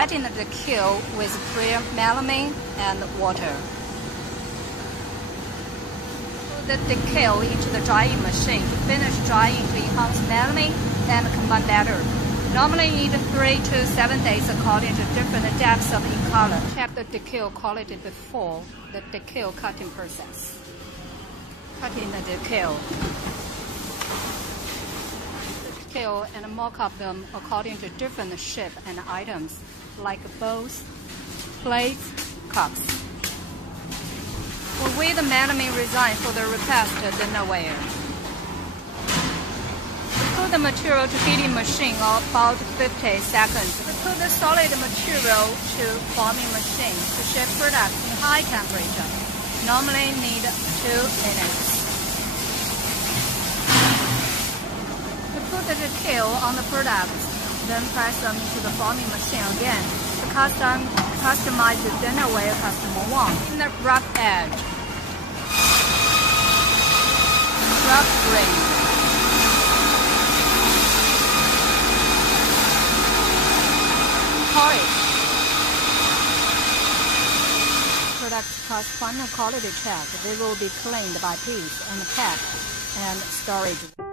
wetting the kill with clear melamine and water. Put the decal into the drying machine to finish drying to enhance melamine and combine better. Normally need 3 to 7 days according to different depths of ink color. Check the decal quality before the decal cutting process. Cutting the decal. And mock up them according to different shape and items like bowls, plates, cups. We'll wait the melamine resign for the requested dinnerware. Put the material to heating machine about 50 seconds. Put the solid material to forming machine to shape products in high temperature. Normally need 2 minutes. Put the decal on the products, then press them into the forming machine again to customize the dinnerware customer wants. In the rough edge, rough grain, polish. Products pass final quality check. They will be cleaned by piece and packed and storage.